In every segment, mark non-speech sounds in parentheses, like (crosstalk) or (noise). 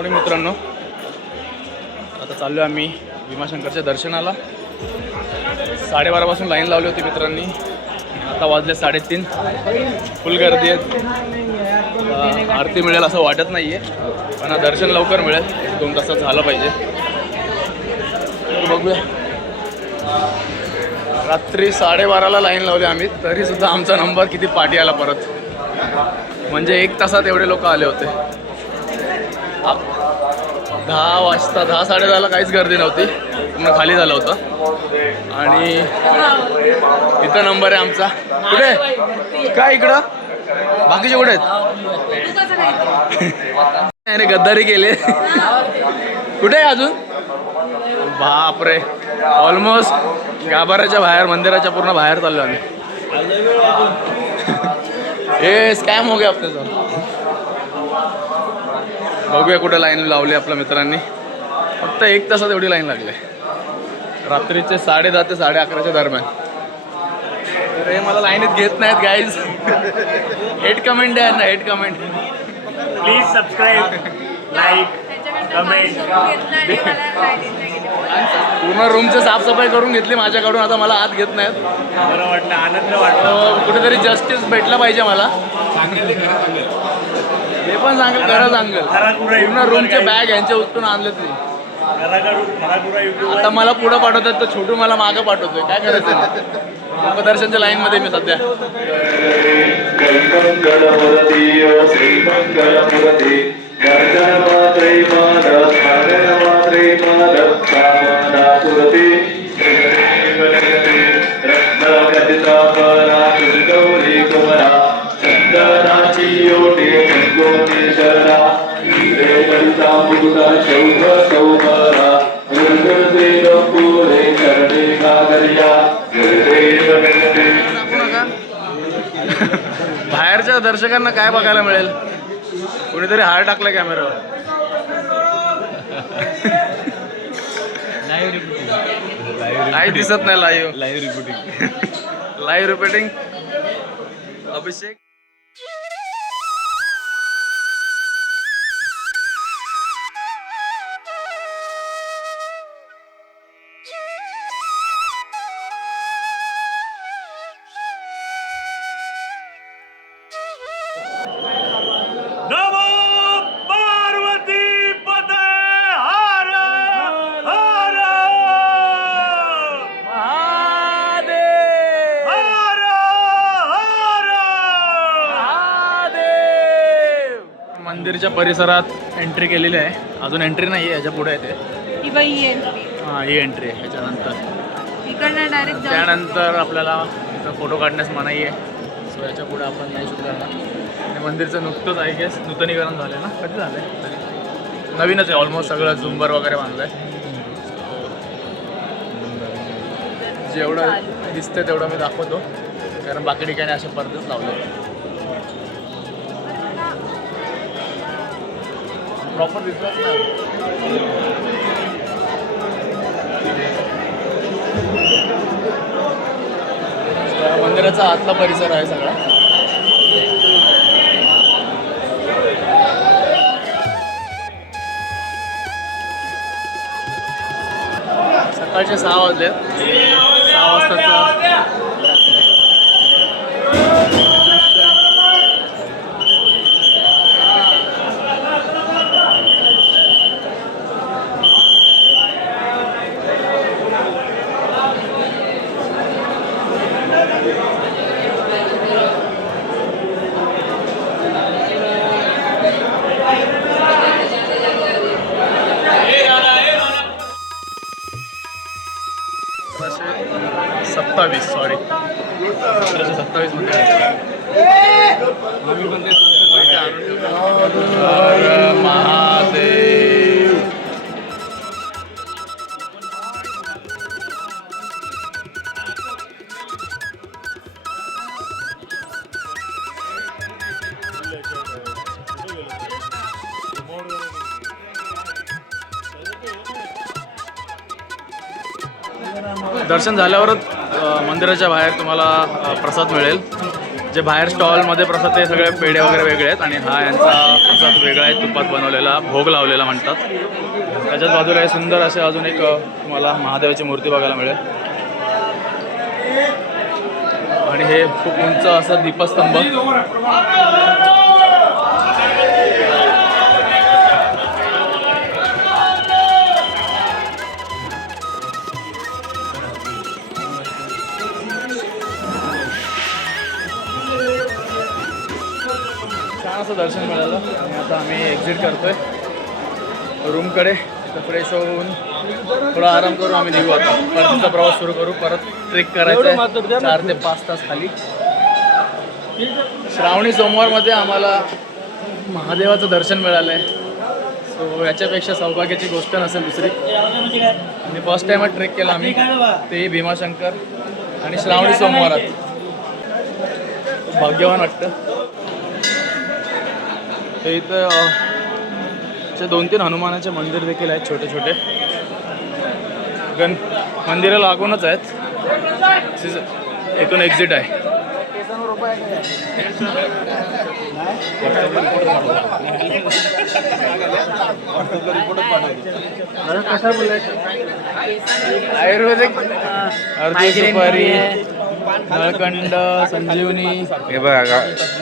Morning मित्रांनो. आता चाललो आम्ही भीमाशंकरच्या दर्शनाला. साडेबारापासून लाईन लावली होती मित्रांनी. आता वाजले साडेतीन. फुल गर्दी आहे. आरती मिळेल असं वाटत नाही आहे पण दर्शन लवकर मिळेल. एक दोन तासात झालं पाहिजे. बघूया. रात्री साडेबाराला लाईन लावली आम्ही. तरीसुद्धा आमचा नंबर किती पाठी आला परत. म्हणजे एक तासात एवढे लोक आले होते. दहा वाजता दहा साडे दहाला काहीच गर्दी नव्हती. पूर्ण खाली झालं होतं. आणि इथं नंबर आहे आमचा. कुठे? काय इकडं? बाकीचे कुठे आहेत? नाही रे गद्दारी केले. कुठे आहे अजून? बापरे. ऑलमोस्ट गाभाऱ्याच्या बाहेर मंदिराच्या पूर्ण बाहेर चाललो आम्ही. (laughs) हे स्कॅम हो गया आपल्या बघूया कुठे लाईन लावली आपल्या मित्रांनी. फक्त एक तासात एवढी लाईन लागली. रात्रीचे साडे दहा ते साडे अकराच्या दरम्यान. तर हे मला लाईनीत घेत नाहीत गाईज हेट कमेंट आहे ना hate comment please subscribe like comment पूर्ण रूमची साफसफाई करून घेतली माझ्याकडून आता मला आत घेत नाहीत. बरं वाटलं आनंद वाटतो अं, कुठेतरी जस्टिस भेटला पाहिजे मला. ते पण सांगेल खरं सांगेल. पूर्ण रूमचे बॅग यांचे उचलून आणले तुम्ही आता मला पुढं पाठवतात तर छोटू मला मागं पाठवतोय. काय करायचं दर्शनच्या लाईन मध्ये मी सध्या. सौमरा करणे नका बाहेरच्या दर्शकांना काय बघायला मिळेल? कोणीतरी हार टाकलाय कॅमेरावर काही दिसत नाही live live reporting live reporting Abhishek. मंदिरच्या परिसरात एंट्री केलेली आहे. अजून एंट्री नाही आहे याच्यापुढे येते ही बाई एंट्री हां ही एंट्री आहे ह्याच्यानंतर. इकडनं डायरेक्ट जाऊ त्यानंतर आपल्याला इथं फोटो काढण्यास मनाई आहे. सो याच्यापुढे आपण नाही शूट करणार. आणि मंदिरचं नुकतंच आहे गेस नूतनीकरण झालं ना? कधी झालं आहे नवीनच आहे ऑलमोस्ट सगळं झुंबर वगैरे बांधलं आहे. जेवढं दिसतंय तेवढं मी दाखवतो. कारण बाकी ठिकाणी असे पडदेच लावले प्रॉपर रिस्पॉन्स नाही. मंदिराचा आतला परिसर आहे सगळा. सकाळचे सहा वाजले. सहा वाजताचा सत्तावीस सॉरी अठराशे सत्तावीसमध्ये महादेव. दर्शन झाल्यावरच मंदिराच्या बाहेर तुम्हाला प्रसाद मिळेल. जे बाहेर स्टॉलमध्ये प्रसाद ते सगळे पेढे वगैरे वेगळे आहेत आणि हा यांचा प्रसाद वेगळा आहे तुपात बनवलेला भोग लावलेला म्हणतात. त्याच्याच बाजूला हे सुंदर असे अजून एक तुम्हाला महादेवाची मूर्ती बघायला मिळेल. आणि हे खूप उंच असं दीपस्तंभ. असं दर्शन मिळालं आणि आता आम्ही एक्झिट करतोय. रूमकडे तिथं फ्रेश होऊन थोडा आराम करू आम्ही निघू आता. परतीचा प्रवास सुरू करू परत ट्रेक करायचा आहे. चार ते पाच तास खाली. श्रावणी सोमवारमध्ये आम्हाला महादेवाचं दर्शन मिळालं आहे सो याच्यापेक्षा सौभाग्याची गोष्ट नसेल दुसरी. आणि फर्स्ट टाइमच ट्रेक केला आम्ही. ते भीमाशंकर आणि श्रावणी सोमवारात. भाग्यवान वाटतं. ते इथं दोन तीन हनुमानाचे मंदिर देखील आहेत छोटे छोटे. गण मंदिरं लागूनच आहेत. इथून एक्झिट आहे. आयुर्वेदिक अर्धी सुपारी. नळकंड संजीवनी. हे बघा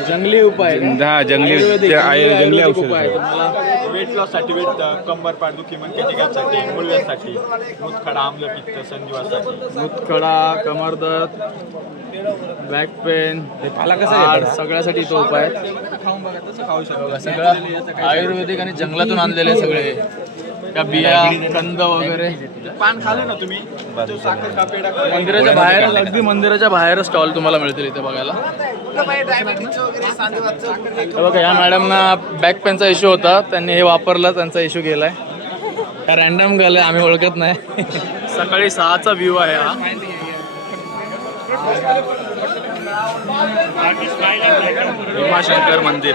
जंगली उपाय? हा जंगली जंगली आयुर्वेदिक औषध. वेट लॉससाठी वेट कंबर पाठदुखी मणकेटिकासाठी मुळव्यासाठी मूतखडा आम्लपित्त संधिवासाठी. मुतखडा कमरदर्द बॅक पेन हाड, सगळ्यासाठी तो उपाय. आहे. बघा, सगळं आयुर्वेदिक आणि जंगलातून आणलेले सगळे. त्या बिया कंद वगैरे? पान खाल्लं ना तुम्ही? तो साखर का पेढा खा. मंदिराच्या बाहेर अगदी मंदिराच्या बाहेर स्टॉल तुम्हाला मिळतील इथे बघायला. हे बघा या मॅडमना बॅक पेनचा इश्यू होता. त्यांनी हे वापरलं त्यांचा इश्यू गेलाय. हा रॅन्डम गेलाय आम्ही ओळखत नाही. सकाळी सहाचा व्ह्यू आहे हा. भीमाशंकर मंदिर.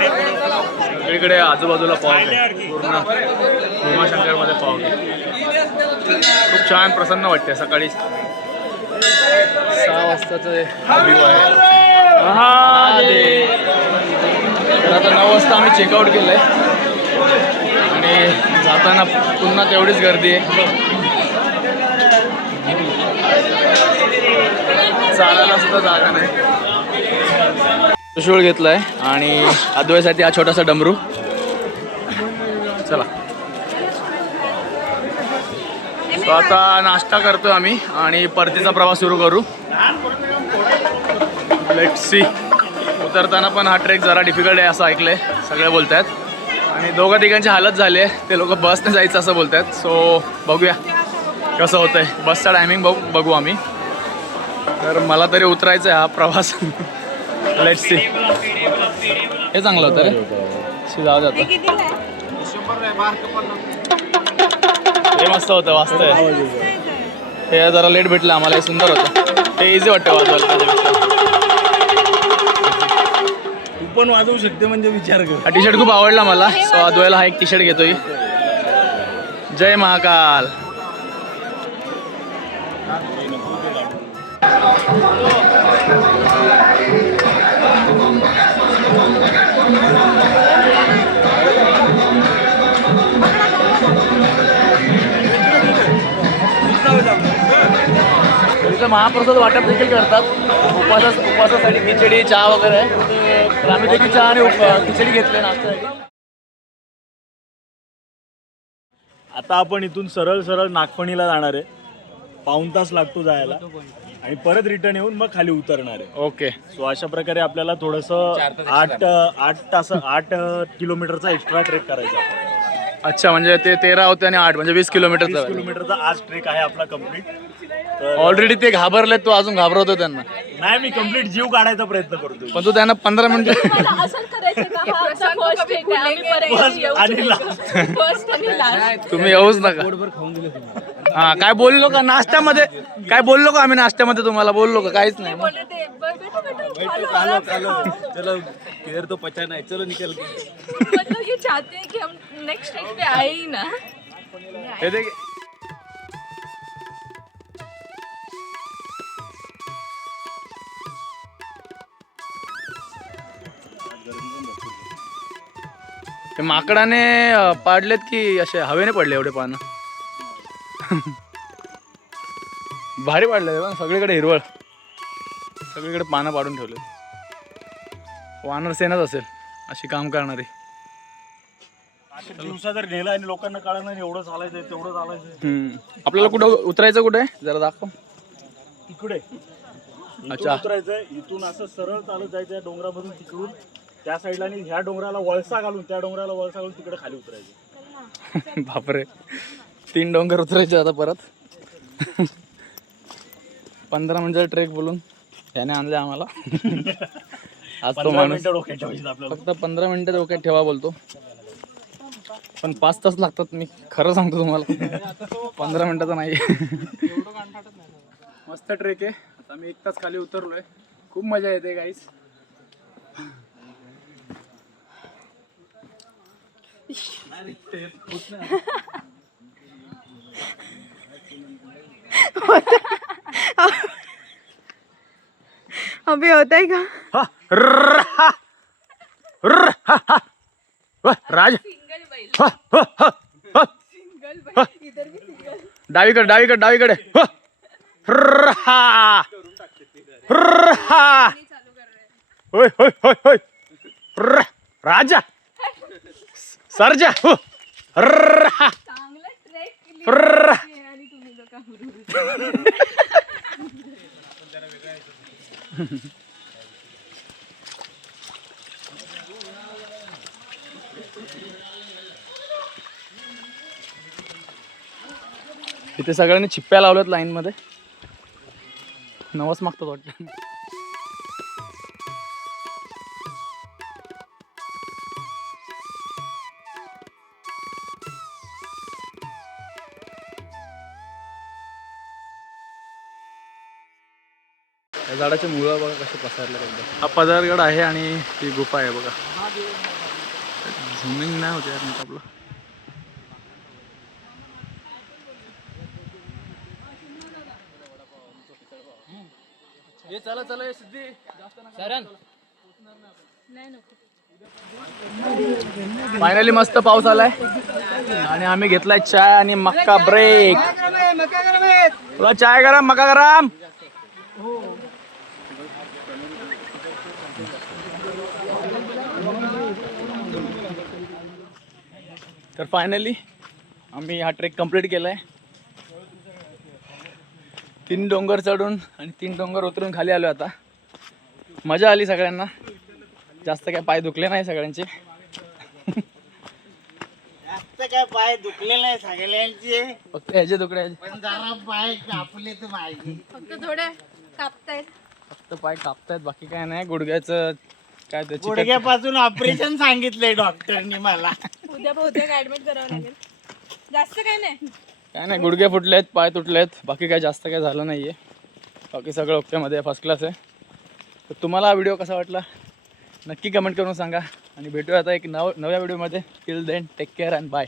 सगळीकडे आजूबाजूला पाव पूर्ण भीमाशंकरमध्ये पाव खूप छान प्रसन्न वाटते सकाळी. सहा वाजताचं व्ह्यू आहे. तर आता नऊ वाजता आम्ही चेकआउट केलंय. आणि जाताना पुन्हा तेवढीच गर्दी आहे. चालायला सुद्धा जागा नाही. त्रिशूळ घेतलाय आणि अद्वैसाठी हा छोटासा डमरू. चला. सो आता नाश्ता करतोय आम्ही आणि परतीचा प्रवास सुरू करू. लेट सी उतरताना पण हा ट्रेक जरा डिफिकल्ट आहे असं ऐकलंय सगळे बोलत आहेत आणि दोघं तिघांची हालत झाली आहे ते लोक बसने जायचं असं बोलत आहेत सो बघूया कसं होतंय. बसचा टायमिंग बघू बघू आम्ही. तर मला तरी उतरायचं आहे हा प्रवास. लेट सी हे चांगलं होतं रे. जाऊ आहे? हे मस्त होतं वाचतंय हे जरा. लेट भेटलं आम्हाला हे सुंदर होतं. हे इझी वाटतं वाजवायला तू पण वाजवू शकते म्हणजे विचार कर. हा टी शर्ट खूप आवडला मला. सो अद्वैला हा एक टी शर्ट घेतोय. जय महाकाल. महाप्रसाद वाटप देखील करतात. उपवासा उपवासासाठी खिचडी चहा वगैरे. आहे तर आम्ही देखील चहा आणि खिचडी घेतली नाश्त्यासाठी. आता आपण इथून सरळ सरळ नागपणीला जाणार आहे. पाऊण तास लागतो जायला. आणि परत रिटर्न येऊन मग खाली उतरणार आहे. ओके. सो अशा प्रकारे आपल्याला थोडंसं आठ आठ तास आठ किलोमीटरचा एक्स्ट्रा ट्रेक करायचा आहे. अच्छा म्हणजे ते तेरा होते आणि आठ म्हणजे वीस वीस किलोमीटरचा किलोमीटरचा आज ट्रेक आहे आपला कंप्लीट तर ऑलरेडी ते घाबरले तो अजून घाबरवतो त्यांना. नाही मी कंप्लीट जीव काढायचा प्रयत्न करतो पण तू त्यांना पंधरा मिनिटं मला असं करायचं का? हा आमचा फर्स्ट डेट आहे आम्ही First पर्यंत आणि last. फर्स्ट आणि लास्ट तुम्ही येऊच नका. हा काय बोललो का? नाश्त्यामध्ये काय बोललो का आम्ही नाश्त्यामध्ये तुम्हाला? बोललो का? काहीच नाही. मग. तो. चलो निकल चाहते माकडाने पाडलेत की असे हवेने पडले एवढे पानं? भारी पाडले पण सगळीकडे हिरवळ. सगळीकडे पानं पाडून ठेवले. वानर सेनाच असेल अशी काम करणारी. दिवसा जर नेलं आणि लोकांना कळलं नाही एवढं चालायचं तेवढं चालायचं. आपल्याला कुठं उतरायचं कुठे? जरा दाखव. इथून अच्छा. उतरायचं इथून असं सरळ चालत जायचं या डोंगरामधून तिकडून. त्या साईडला आणि ह्या डोंगराला वळसा घालून त्या डोंगराला वळसा घालून तिकडे खाली उतरायचं बापरे. तीन डोंगर उतरायचे आता परत. पंधरा मिनिटचा ट्रेक बोलून त्याने आणले आम्हाला. आज तो माणूस फक्त पंधरा मिनिटं डोक्यात ठेवा बोलतो. पण पाच तास लागतात मी खरं सांगतो तुम्हाला. पंधरा मिनिटाचा नाही. मस्त ट्रेक आहे. आता मी एक तास खाली उतरलोय. खूप मजा येते गाईस (laughs) अभी होता है का राज। सिंगल बैल डावीकडे डावीकडे डावीकडे ह! रहा! रहा! होय होय होय होय र! राजा। सरजा हो! रहा! चांगलं ट्रेक रहा! आणि तुम्ही लोक इथे सगळ्यांनी चिप्प्या लावल्यात लाईन मध्ये नवस मागतात वाटतं. झाडाचे मुळं बघा कसे पसरले हा पदारगड आहे आणि ही गुफा आहे बघा. झुमिंग नाही होते यार आपलं. चला चला सिद्धी. फायनली मस्त पाऊस आलाय. आणि आम्ही घेतलाय चाय आणि मक्का ब्रेक तुला चाय गरम मका गरम. तर फायनली आम्ही हा ट्रेक कंप्लीट केलाय. तीन डोंगर चढून आणि तीन डोंगर उतरून खाली आलो आता. मजा आली सगळ्यांना. जास्त काय पाय दुखले नाही सगळ्यांचे. जास्त काय पाय दुखले नाही सगळ्यांचे. फक्त ह्याचे दुखले ह्याचे. पण जरा पाय कापले तर पाहिजे. फक्त थोडे कापतायत. फक्त पाय कापतायत बाकी काय नाही. गुडघ्याचं काय त्याची गुडघ्यापासून ऑपरेशन सांगितलंय डॉक्टरनी मला. उद्या बहुतेक ऍडमिट करावं लागेल. जास्त काय नाही. काय नाही गुडघे फुटलेत पाय तुटलेत. बाकी काय जास्त काय झालं नाहीये. बाकी सगळं ओकेमध्ये फर्स्ट क्लास आहे. तर तुम्हाला हा व्हिडिओ कसा वाटला? नक्की कमेंट करून सांगा. आणि भेटूया आता एक नव नव्या व्हिडिओमध्ये till then take care and bye